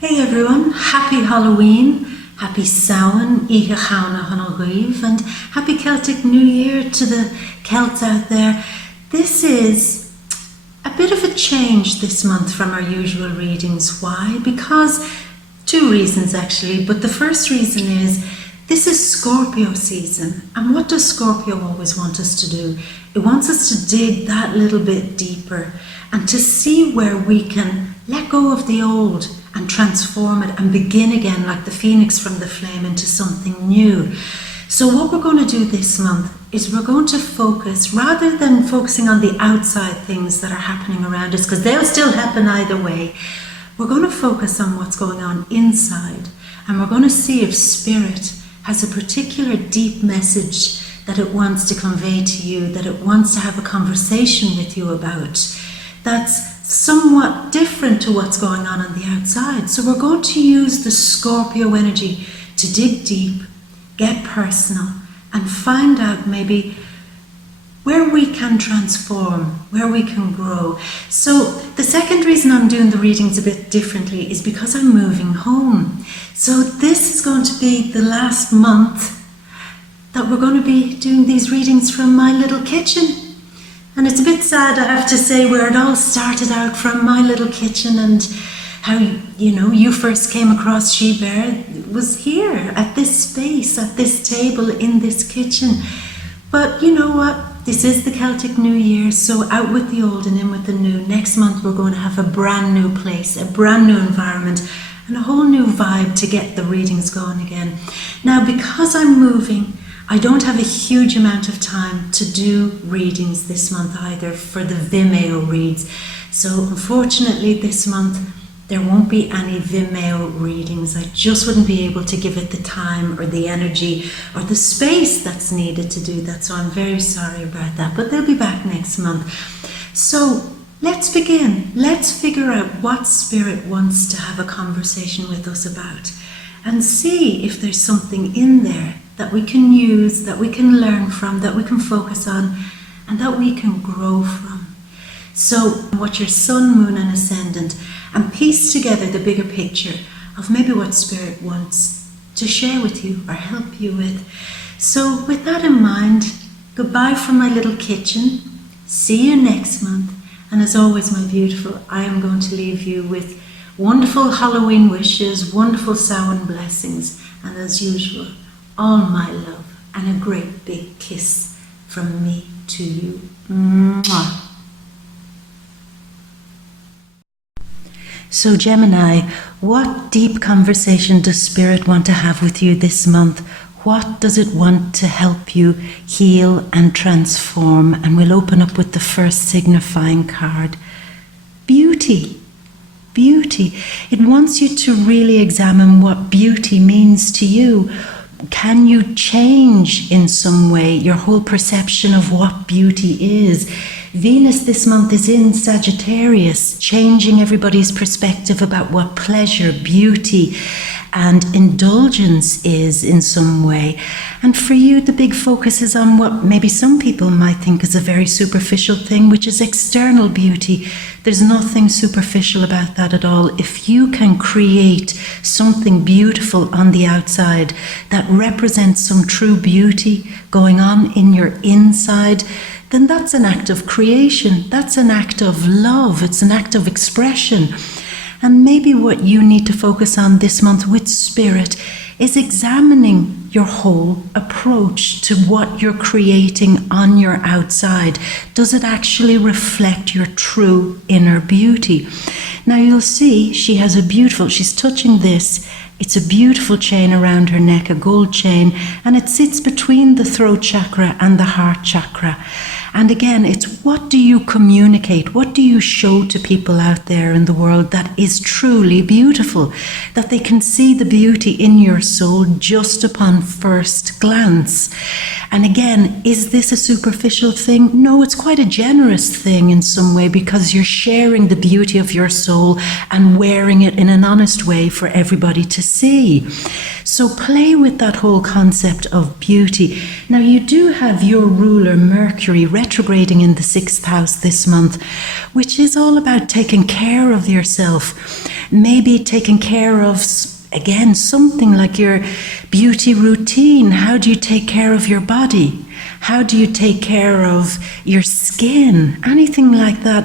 Hey everyone, happy Halloween, happy Samhain, Icha Chana Hanalgriv, and happy Celtic New Year to the Celts out there. This is a bit of a change this month from our usual readings. Why? Because two reasons actually, but the first reason is this is Scorpio season, and what does Scorpio always want us to do? It wants us to dig that little bit deeper and to see where we can let go of the old and transform it and begin again like the phoenix from the flame into something new. So what we're going to do this month is we're going to focus, rather than focusing on the outside things that are happening around us, because they'll still happen either way, we're going to focus on what's going on inside, and we're going to see if Spirit has a particular deep message that it wants to convey to you, that it wants to have a conversation with you about, that's somewhat different to what's going on the outside. So we're going to use the Scorpio energy to dig deep, get personal, and find out maybe where we can transform, where we can grow. So the second reason I'm doing the readings a bit differently is because I'm moving home. So this is going to be the last month that we're going to be doing these readings from my little kitchen. And it's a bit sad, I have to say, where it all started out from my little kitchen, and how, you first came across She Bear was here, at this space, at this table, in this kitchen. But you know what? This is the Celtic New Year, so out with the old and in with the new. Next month we're going to have a brand new place, a brand new environment, and a whole new vibe to get the readings going again. Now, because I'm moving, I don't have a huge amount of time to do readings this month either for the Vimeo reads. So unfortunately this month there won't be any Vimeo readings. I just wouldn't be able to give it the time or the energy or the space that's needed to do that. So I'm very sorry about that, but they'll be back next month. So let's begin. Let's figure out what Spirit wants to have a conversation with us about, and see if there's something in there that we can use, that we can learn from, that we can focus on, and that we can grow from. So what your sun, moon and ascendant, and piece together the bigger picture of maybe what Spirit wants to share with you or help you with. So with that in mind, goodbye from my little kitchen. See you next month. And as always, my beautiful, I am going to leave you with wonderful Halloween wishes, wonderful Samhain blessings, and as usual, all my love and a great big kiss from me to you. Mwah. So Gemini, what deep conversation does Spirit want to have with you this month? What does it want to help you heal and transform? And we'll open up with the first signifying card. Beauty. Beauty. It wants you to really examine what beauty means to you. Can you change in some way your whole perception of what beauty is? Venus this month is in Sagittarius, changing everybody's perspective about what pleasure, beauty, and indulgence is in some way. And for you, the big focus is on what maybe some people might think is a very superficial thing, which is external beauty. There's nothing superficial about that at all. If you can create something beautiful on the outside that represents some true beauty going on in your inside, then that's an act of creation. That's an act of love. It's an act of expression. And maybe what you need to focus on this month with Spirit is examining your whole approach to what you're creating on your outside. Does it actually reflect your true inner beauty? Now you'll see she has she's touching this. It's a beautiful chain around her neck, a gold chain, and it sits between the throat chakra and the heart chakra. And again, it's what do you communicate? What do you show to people out there in the world that is truly beautiful? That they can see the beauty in your soul just upon first glance. And again, is this a superficial thing? No, it's quite a generous thing in some way, because you're sharing the beauty of your soul and wearing it in an honest way for everybody to see. So play with that whole concept of beauty. Now you do have your ruler Mercury retrograding in the 6th house this month, which is all about taking care of yourself. Maybe taking care of, again, something like your beauty routine. How do you take care of your body? How do you take care of your skin? Anything like that.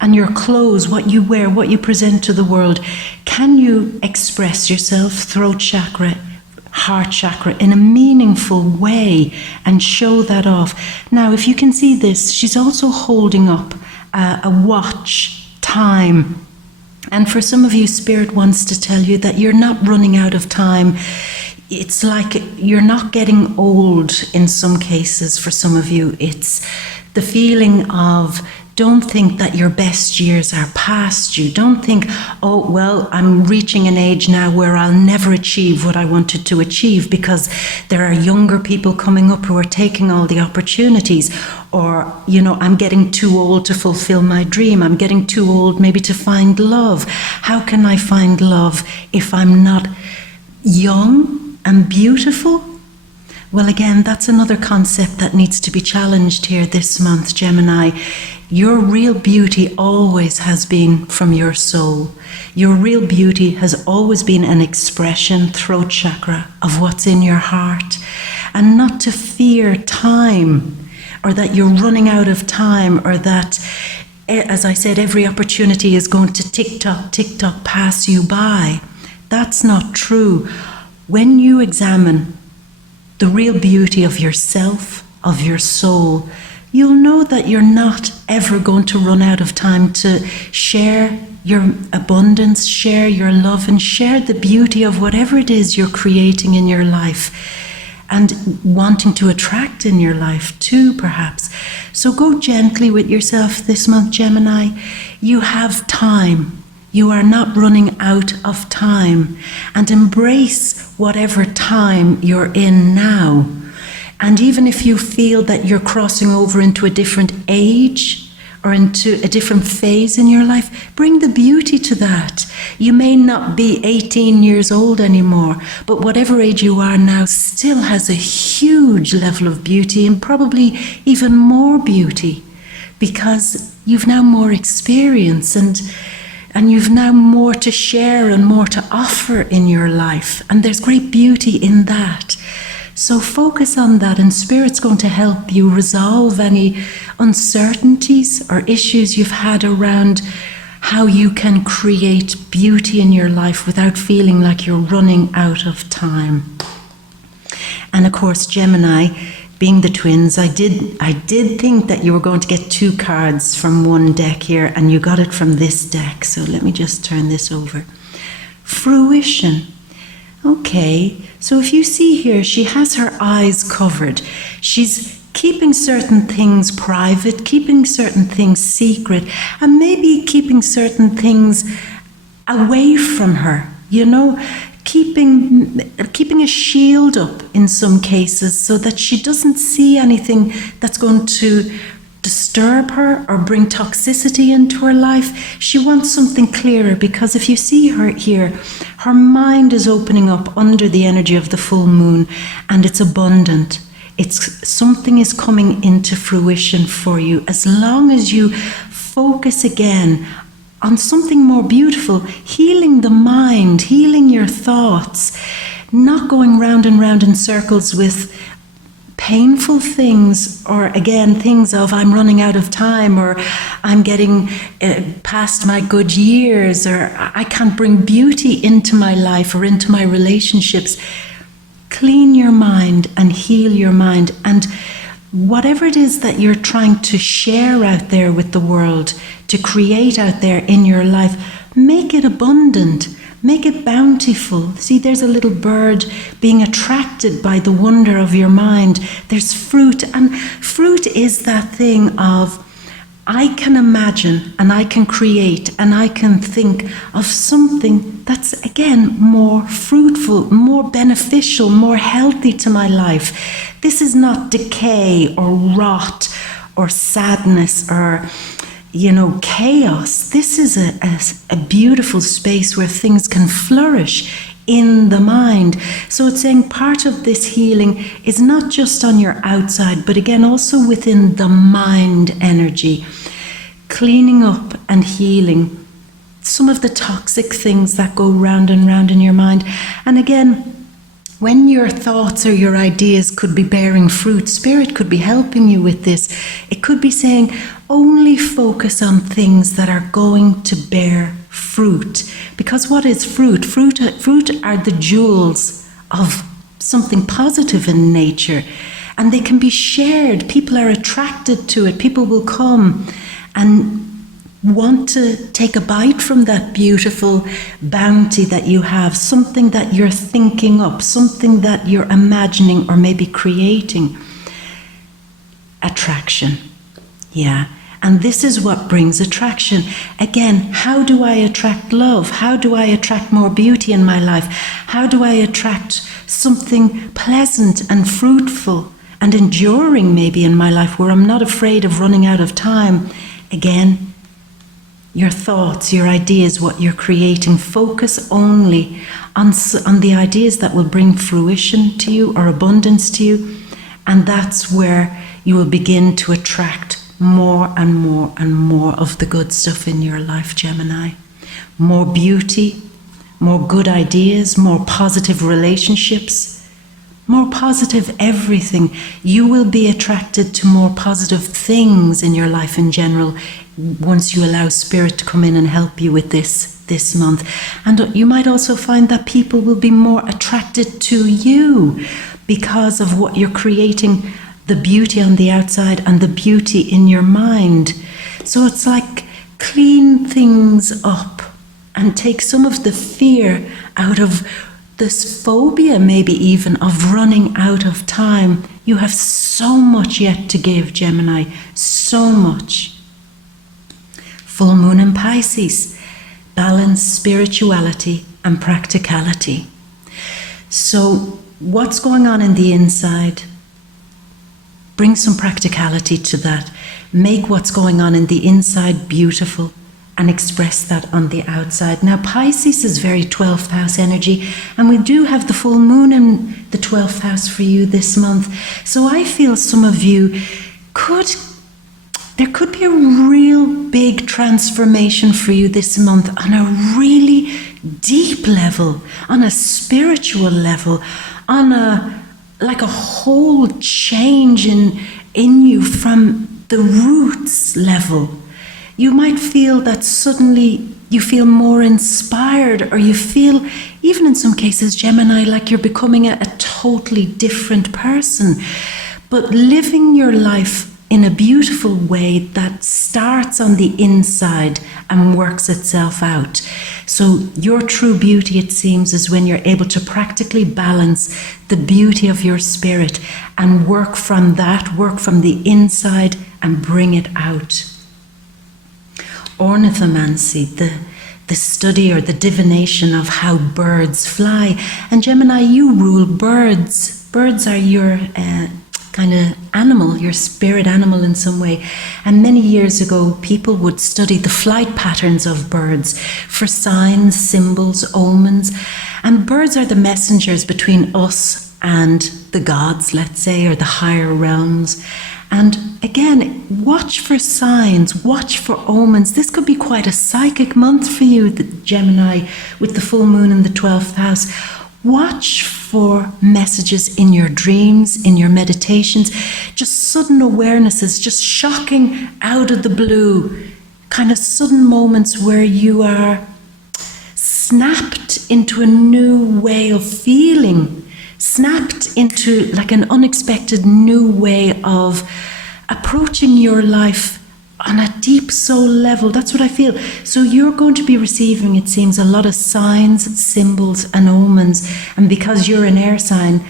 And your clothes, what you wear, what you present to the world. Can you express yourself, throat chakra, heart chakra, in a meaningful way and show that off? Now, if you can see this, she's also holding up a watch, time. And for some of you, Spirit wants to tell you that you're not running out of time. It's like you're not getting old in some cases. For some of you, it's the feeling of, don't think that your best years are past you. Don't think, oh, well, I'm reaching an age now where I'll never achieve what I wanted to achieve because there are younger people coming up who are taking all the opportunities. Or, I'm getting too old to fulfill my dream. I'm getting too old maybe to find love. How can I find love if I'm not young and beautiful? Well, again, that's another concept that needs to be challenged here this month, Gemini. Your real beauty always has been from your soul. Your real beauty has always been an expression, throat chakra, of what's in your heart. And not to fear time, or that you're running out of time, or that, as I said, every opportunity is going to tick-tock pass you by. That's not true. When you examine the real beauty of yourself, of your soul, you'll know that you're not ever going to run out of time to share your abundance, share your love, and share the beauty of whatever it is you're creating in your life and wanting to attract in your life too, perhaps. So go gently with yourself this month, Gemini. You have time. You are not running out of time. And embrace whatever time you're in now. And even if you feel that you're crossing over into a different age or into a different phase in your life, bring the beauty to that. You may not be 18 years old anymore, but whatever age you are now still has a huge level of beauty, and probably even more beauty, because you've now more experience and you've now more to share and more to offer in your life. And there's great beauty in that. So focus on that, and Spirit's going to help you resolve any uncertainties or issues you've had around how you can create beauty in your life without feeling like you're running out of time. And of course, Gemini, being the twins, I did think that you were going to get 2 cards from one deck here, and you got it from this deck. So let me just turn this over. Fruition. Okay, so if you see here, she has her eyes covered. She's keeping certain things private, keeping certain things secret, and maybe keeping certain things away from her, keeping a shield up in some cases so that she doesn't see anything that's going to disturb her or bring toxicity into her life. She wants something clearer, because if you see her here, her mind is opening up under the energy of the full moon, and it's abundant. Something is coming into fruition for you as long as you focus again on something more beautiful, healing the mind, healing your thoughts, not going round and round in circles with painful things, or again things of I'm running out of time, or I'm getting past my good years, or I can't bring beauty into my life or into my relationships. Clean your mind and heal your mind, and whatever it is that you're trying to share out there with the world, to create out there in your life, make it abundant. Make it bountiful. See, there's a little bird being attracted by the wonder of your mind. There's fruit, and fruit is that thing of, I can imagine and I can create and I can think of something that's, again, more fruitful, more beneficial, more healthy to my life. This is not decay or rot or sadness or chaos. This is a beautiful space where things can flourish in the mind. So it's saying part of this healing is not just on your outside, but again also within the mind energy. Cleaning up and healing some of the toxic things that go round and round in your mind. And again, when your thoughts or your ideas could be bearing fruit, Spirit could be helping you with this. It could be saying, only focus on things that are going to bear fruit. Because what is fruit? Fruit are the jewels of something positive in nature. And they can be shared. People are attracted to it. People will come and want to take a bite from that beautiful bounty that you have, something that you're thinking up, something that you're imagining or maybe creating. Attraction. Yeah. And this is what brings attraction. Again, how do I attract love? How do I attract more beauty in my life? How do I attract something pleasant and fruitful and enduring maybe in my life where I'm not afraid of running out of time? Again, your thoughts, your ideas, what you're creating, focus only on the ideas that will bring fruition to you or abundance to you. And that's where you will begin to attract more and more and more of the good stuff in your life, Gemini. More beauty, more good ideas, more positive relationships, more positive everything. You will be attracted to more positive things in your life in general once you allow Spirit to come in and help you with this month. And you might also find that people will be more attracted to you because of what you're creating, the beauty on the outside and the beauty in your mind. So it's like clean things up and take some of the fear out of this phobia, maybe even of running out of time. You have so much yet to give, Gemini, so much. Full moon in Pisces, balance spirituality and practicality. So what's going on in the inside? Bring some practicality to that. Make what's going on in the inside beautiful and express that on the outside. Now, Pisces is very 12th house energy, and we do have the full moon in the 12th house for you this month. So I feel some of you there could be a real big transformation for you this month on a really deep level, on a spiritual level, on a whole change in you from the roots level. You might feel that suddenly you feel more inspired, or you feel, even in some cases, Gemini, like you're becoming a totally different person. But living your life in a beautiful way that starts on the inside and works itself out. So your true beauty, it seems, is when you're able to practically balance the beauty of your spirit and work from the inside and bring it out. Ornithomancy, the study or the divination of how birds fly. And Gemini, you rule birds. Birds are your kind of animal, your spirit animal in some way. And many years ago, people would study the flight patterns of birds for signs, symbols, omens. And birds are the messengers between us and the gods, let's say, or the higher realms. And again, watch for signs, watch for omens. This could be quite a psychic month for you, the Gemini, with the full moon in the 12th house. Watch for messages in your dreams, in your meditations, just sudden awarenesses, just shocking out of the blue, kind of sudden moments where you are snapped into a new way of feeling, snapped into like an unexpected new way of approaching your life on a deep soul level. That's what I feel. So you're going to be receiving, it seems, a lot of signs, symbols and omens. And because you're an air sign,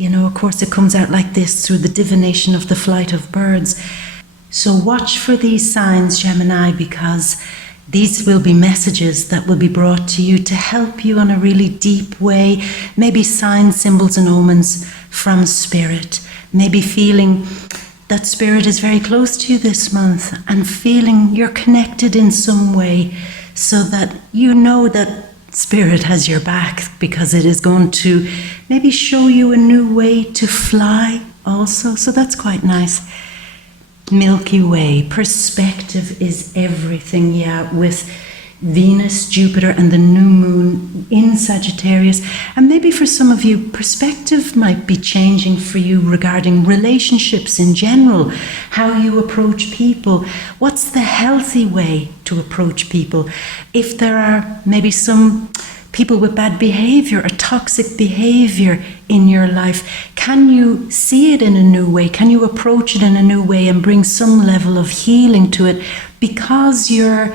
of course it comes out like this through the divination of the flight of birds. So watch for these signs, Gemini, because these will be messages that will be brought to you to help you on a really deep way. Maybe signs, symbols and omens from Spirit. Maybe feeling that Spirit is very close to you this month and feeling you're connected in some way, so that you know that Spirit has your back, because it is going to maybe show you a new way to fly also. So that's quite nice. Milky Way, perspective is everything, yeah, with Venus, Jupiter, and the new moon in Sagittarius. And maybe for some of you, perspective might be changing for you regarding relationships in general, how you approach people. What's the healthy way to approach people? If there are maybe some people with bad behavior or toxic behavior in your life, can you see it in a new way? Can you approach it in a new way and bring some level of healing to it, because you're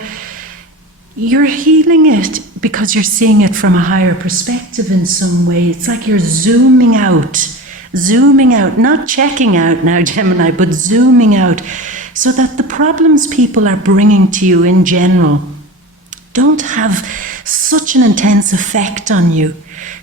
healing it, because you're seeing it from a higher perspective in some way. It's like you're zooming out, not checking out now, Gemini, but zooming out, so that the problems people are bringing to you in general don't have such an intense effect on you,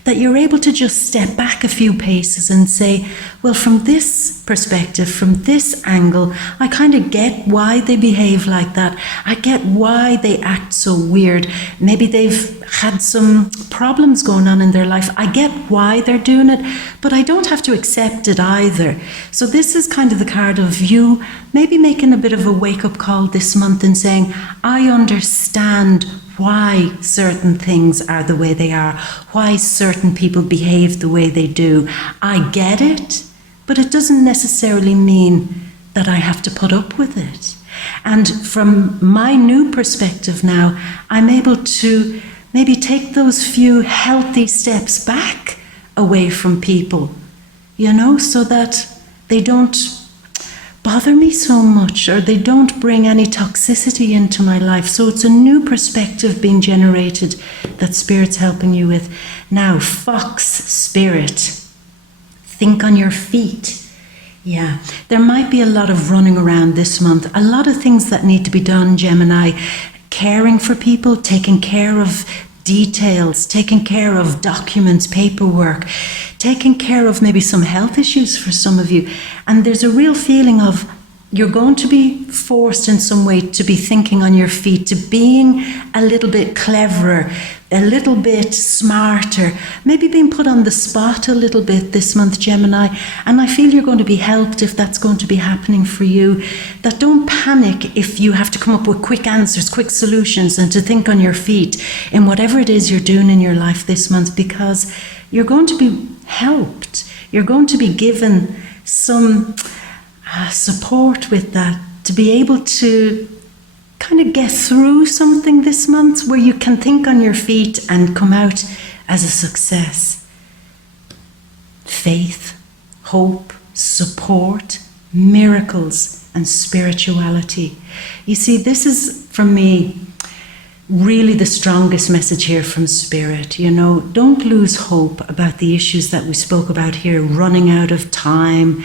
that you're able to just step back a few paces and say, well, from this perspective, from this angle, I kind of get why they behave like that. I get why they act so weird. Maybe they've had some problems going on in their life. I get why they're doing it, but I don't have to accept it either. So this is kind of the card of you maybe making a bit of a wake-up call this month and saying, I understand why certain things are the way they are, why certain people behave the way they do. I get it, but it doesn't necessarily mean that I have to put up with it. And from my new perspective now, I'm able to maybe take those few healthy steps back away from people, so that they don't bother me so much, or they don't bring any toxicity into my life. So it's a new perspective being generated that Spirit's helping you with. Now, Fox Spirit, think on your feet. Yeah, there might be a lot of running around this month, a lot of things that need to be done, Gemini. Caring for people, taking care of details, taking care of documents, paperwork, taking care of maybe some health issues for some of you. And there's a real feeling of you're going to be forced in some way to be thinking on your feet, to being a little bit cleverer, a little bit smarter, maybe being put on the spot a little bit this month, Gemini. And I feel you're going to be helped if that's going to be happening for you. That don't panic if you have to come up with quick answers, quick solutions, and to think on your feet in whatever it is you're doing in your life this month, because you're going to be helped. You're going to be given some support with that, to be able to kind of get through something this month where you can think on your feet and come out as a success. Faith, hope, support, miracles, and spirituality. You see, this is, for me, really the strongest message here from Spirit. Don't lose hope about the issues that we spoke about here, running out of time,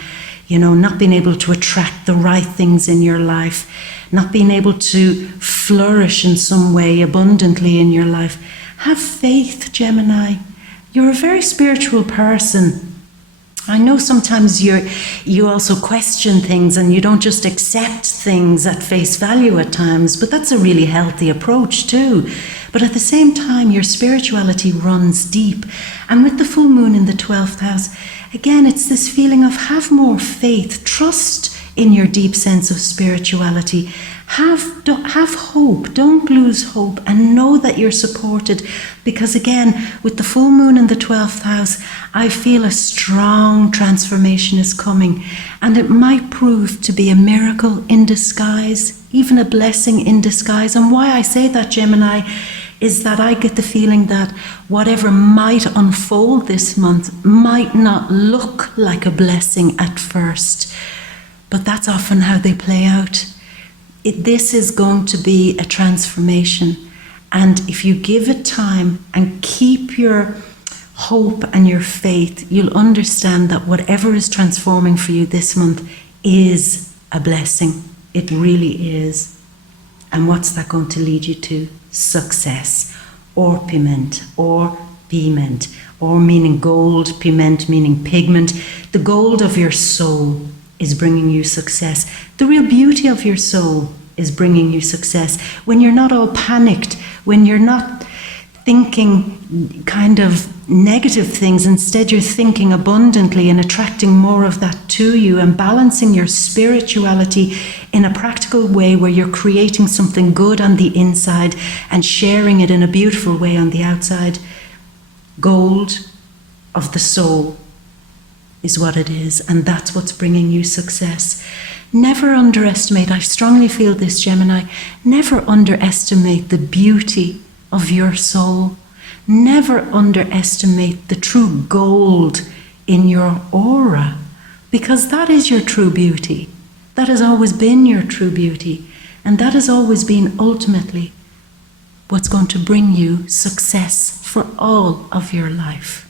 not being able to attract the right things in your life, not being able to flourish in some way abundantly in your life. Have faith, Gemini. You're a very spiritual person. I know sometimes you also question things and you don't just accept things at face value at times, but that's a really healthy approach too. But at the same time, your spirituality runs deep. And with the full moon in the 12th house, again, it's this feeling of have more faith, trust in your deep sense of spirituality. Have hope, don't lose hope, and know that you're supported, because again, with the full moon in the 12th house, I feel a strong transformation is coming, and it might prove to be a miracle in disguise, even a blessing in disguise. And why I say that, Gemini, is that I get the feeling that whatever might unfold this month might not look like a blessing at first, but that's often how they play out. This is going to be a transformation, and if you give it time and keep your hope and your faith, you'll understand that whatever is transforming for you this month is a blessing. It really is. And what's that going to lead you to? Success, orpiment, or piment, or meaning gold, piment meaning pigment. The gold of your soul is bringing you success. The real beauty of your soul is bringing you success. When you're not all panicked, when you're not thinking kind of negative things. Instead, you're thinking abundantly and attracting more of that to you, and balancing your spirituality in a practical way where you're creating something good on the inside and sharing it in a beautiful way on the outside. Gold of the soul is what it is, and that's what's bringing you success. Never underestimate, I strongly feel this, Gemini, never underestimate the beauty of your soul. Never underestimate the true gold in your aura, because that is your true beauty. That has always been your true beauty, and that has always been ultimately what's going to bring you success for all of your life.